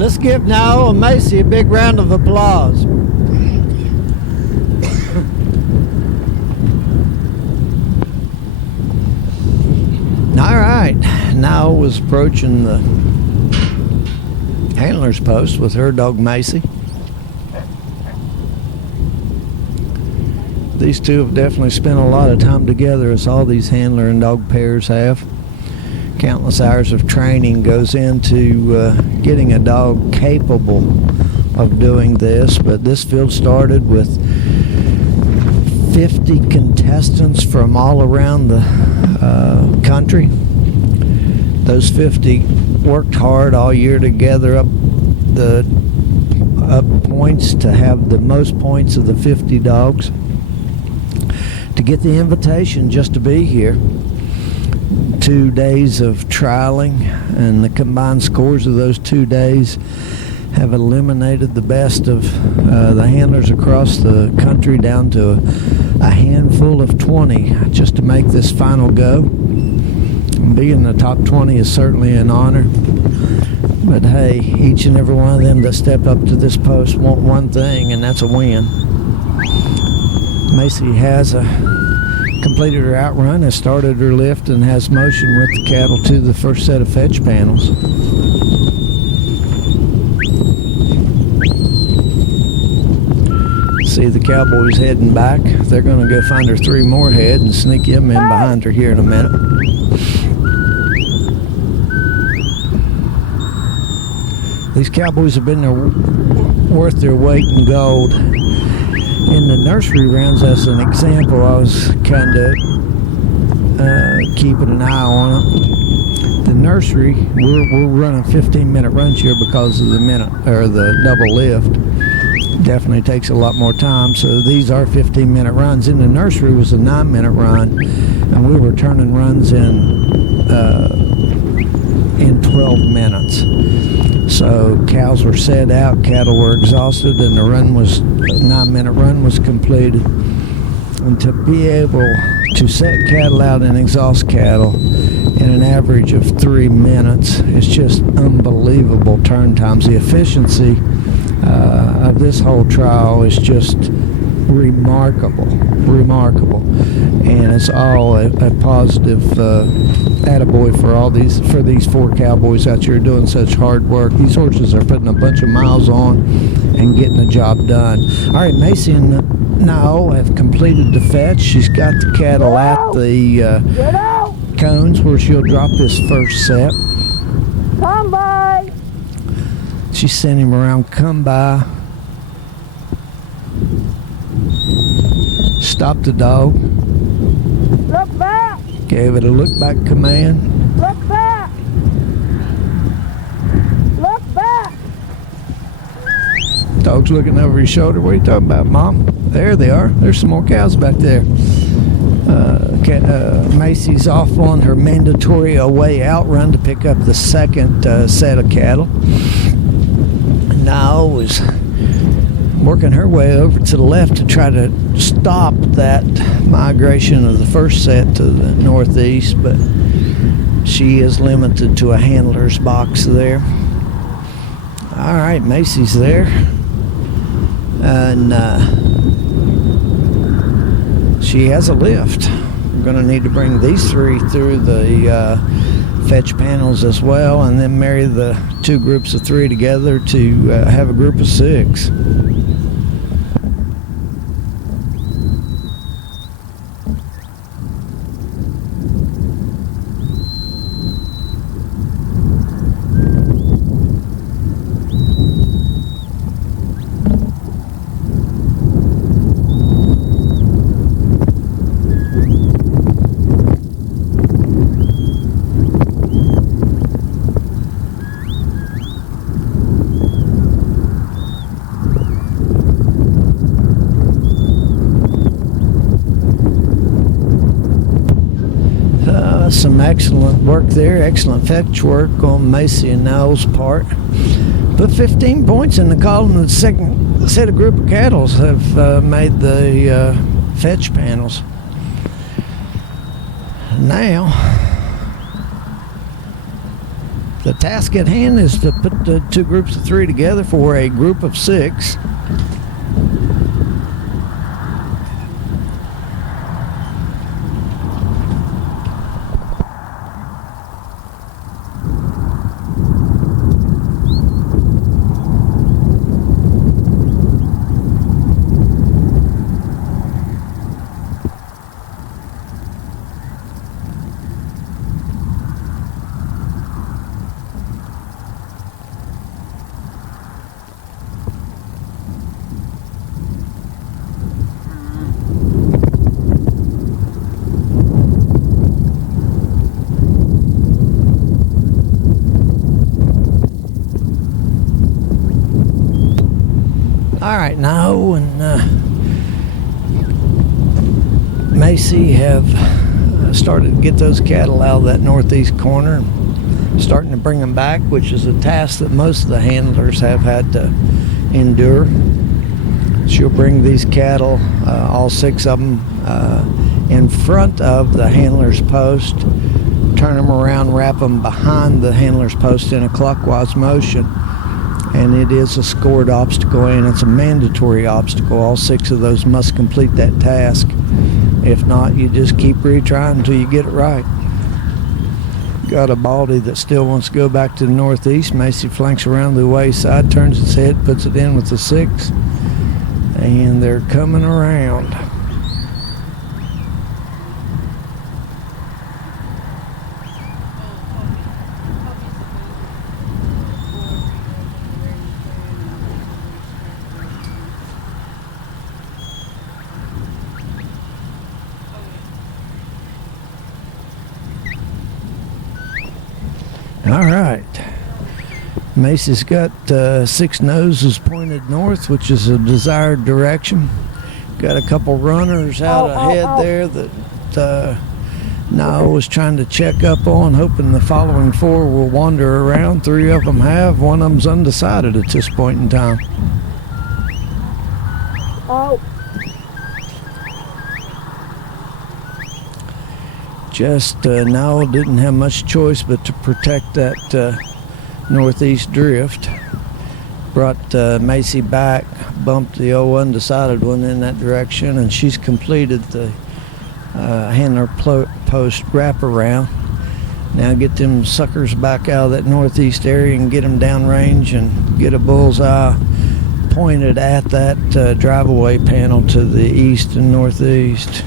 let's give Niyole and Macie a big round of applause. All right, Niyole was approaching the handler's post with her dog Macie. These two have definitely spent a lot of time together, as all these handler and dog pairs have. Countless hours of training goes into getting a dog capable of doing this, but this field started with 50 contestants from all around the country. Those 50 worked hard all year to gather up points to have the most points of the 50 dogs to get the invitation just to be here. 2 days of trialing, and the combined scores of those 2 days have eliminated the best of the handlers across the country down to a handful of 20 just to make this final go. Being in the top 20 is certainly an honor, but hey, each and every one of them that step up to this post want one thing, and that's a win. Macie has completed her outrun, has started her lift, and has motion with the cattle to the first set of fetch panels. See the cowboys heading back. They're going to go find her 3 more head and sneak them in behind her here in a minute. These cowboys have been worth their weight in gold. In the nursery rounds, as an example, I was kind of keeping an eye on them. The nursery, we're running 15-minute runs here because of the double lift. Definitely takes a lot more time, so these are 15-minute runs. In the nursery was a 9-minute run, and we were turning runs in 12 minutes. So cows were set out, cattle were exhausted, and the 9-minute run was completed. And to be able to set cattle out and exhaust cattle in an average of 3 minutes is just unbelievable turn times. The efficiency of this whole trial is just remarkable, and it's all a positive attaboy for these 4 cowboys out here doing such hard work. These horses are putting a bunch of miles on and getting the job done. All right, Macie and Niyole have completed the fetch. She's got the cattle at the cones where she'll drop this first set. Come by. She's sending him around, come by. Stopped the dog. Look back. Gave it a look back command. Look back. Look back. Dog's looking over his shoulder. What are you talking about, Mom? There they are. There's some more cows back there. Macie's off on her mandatory away out run to pick up the second set of cattle. Niyole was working her way over to the left to try to stop that migration of the first set to the northeast, but she is limited to a handler's box there. All right, Macie's there, and she has a lift. We're going to need to bring these 3 through the fetch panels as well, and then marry the 2 groups of 3 together to have a group of 6. Some excellent work there, excellent fetch work on Macie and Niyole's part. Put 15 points in the column. The second set of group of cattle have made the fetch panels. Now, The task at hand is to put the two groups of three together for a group of six. All right, now and Macie have started to get those cattle out of that northeast corner, starting to bring them back, which is a task that most of the handlers have had to endure. She'll bring these cattle, all six of them, in front of the handler's post, turn them around, wrap them behind the handler's post in a clockwise motion. And it is a scored obstacle, and it's a mandatory obstacle. All six of those must complete that task. If not, you just keep retrying until you get it right. Got a baldy that still wants to go back to the northeast. Macie flanks around the wayside, turns its head, puts it in with the six, and they're coming around. All right, Macie's got six noses pointed north, which is a desired direction. Got a couple runners out ahead there that Niyole was trying to check up on, hoping the following four will wander around. Three of them have. One of them's undecided at this point in time. Oh. Just Niyole didn't have much choice but to protect that northeast drift. Brought Macie back, bumped the old undecided one in that direction, and she's completed the handler post wraparound. Now get them suckers back out of that northeast area and get them downrange and get a bullseye pointed at that drive-away panel to the east and northeast.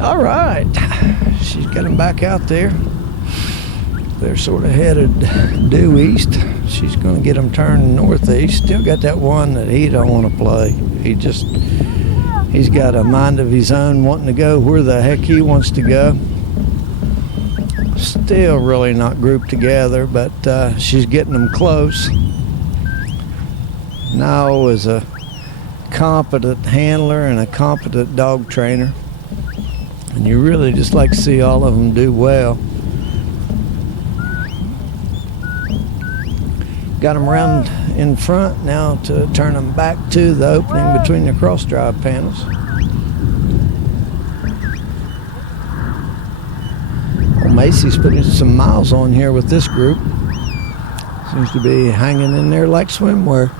All right, she's got them back out there. They're sort of headed due east. She's going to get them turned northeast. Still got that one that he don't want to play. He's got a mind of his own, wanting to go where the heck he wants to go. Still really not grouped together, but she's getting them close. Niyole is a competent handler and a competent dog trainer. And you really just like to see all of them do well. Got them around in front now to turn them back to the opening between the cross drive panels. Well, Macie's putting some miles on here with this group. Seems to be hanging in there like swimwear.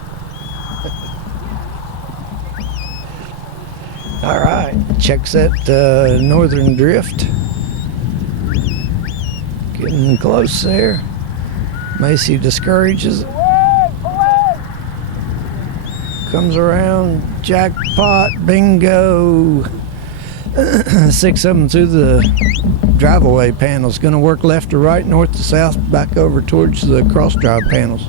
All right, checks that northern drift. Getting close there. Macie discourages it. Comes around, jackpot, bingo. Six of them through the drive-away panels. Going to work left to right, north to south, back over towards the cross-drive panels.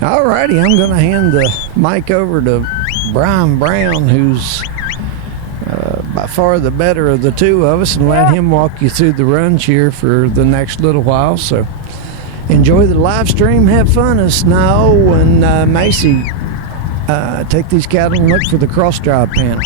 All righty, I'm going to hand the mic over to Brian Brown, who's by far the better of the two of us, and let him walk you through the runs here for the next little while. So enjoy the live stream, have fun as Niyole and Macie take these cattle and look for the cross drive panel.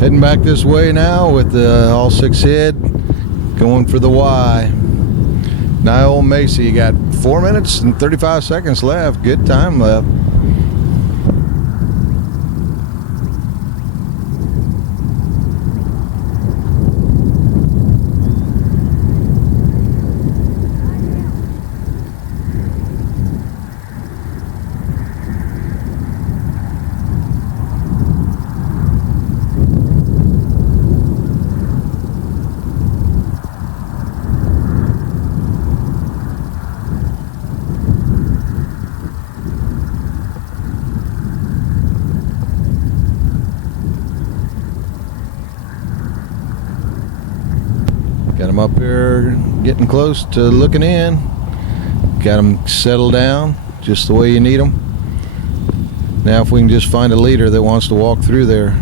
Heading back this way now with all 6 head going for the Y. Niyole and Macie got 4 minutes and 35 seconds left. Good time left. Got them up here getting close to looking in. Got them settled down just the way you need them. Now if we can just find a leader that wants to walk through there.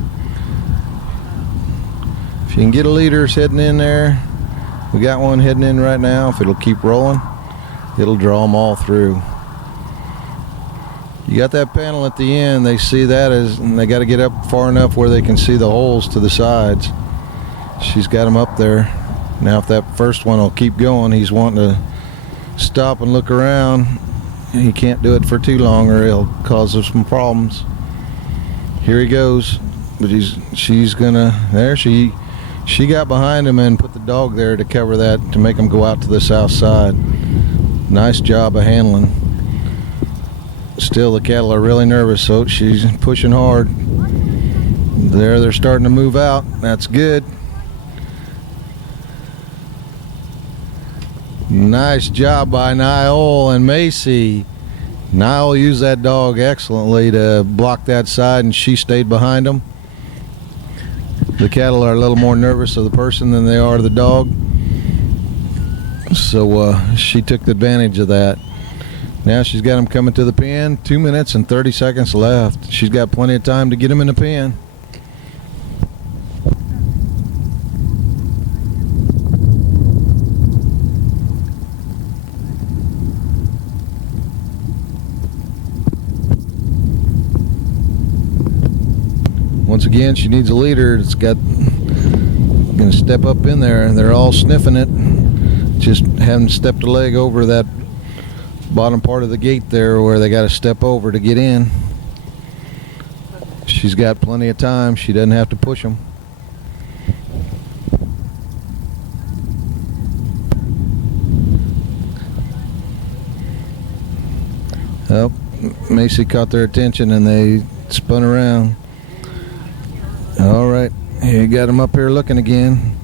If you can get a leader heading in there, we got one heading in right now. If it'll keep rolling, it'll draw them all through. You got that panel at the end, they see that and they got to get up far enough where they can see the holes to the sides. She's got them up there. Now if that first one will keep going, he's wanting to stop and look around. He can't do it for too long or it'll cause us some problems. Here he goes, but she's gonna, there she got behind him and put the dog there to cover that, to make him go out to the south side. Nice job of handling. Still the cattle are really nervous, so she's pushing hard. There, they're starting to move out. That's good. Nice job by Niyole and Macie. Niyole used that dog excellently to block that side, and she stayed behind them. The cattle are a little more nervous of the person than they are the dog, so she took advantage of that. Now she's got them coming to the pen. 2 minutes and 30 seconds left. She's got plenty of time to get them in the pen. Once again, she needs a leader that's going to step up in there, and they're all sniffing it. Just haven't stepped a leg over that bottom part of the gate there where they got to step over to get in. She's got plenty of time. She doesn't have to push them. Oh, Macie caught their attention and they spun around. All right, you got them up here looking again.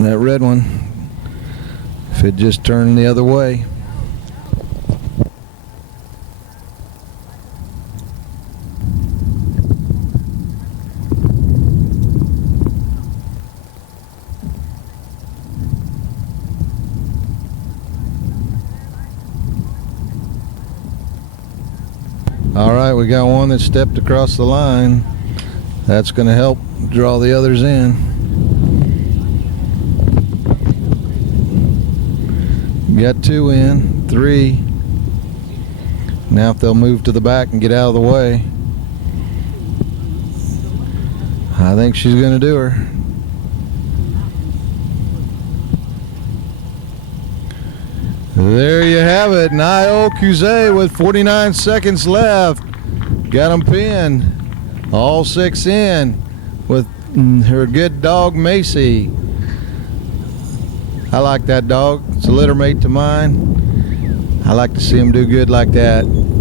That red one, if it just turned the other way. All right, we got one that stepped across the line. That's going to help draw the others in. Got 2 in, 3. Now if they'll move to the back and get out of the way, I think she's going to do her. There you have it. Niyole Kuzee with 49 seconds left. Got them pinned. All 6 in with her good dog Macie. I like that dog. It's a litter mate to mine. I like to see them do good like that.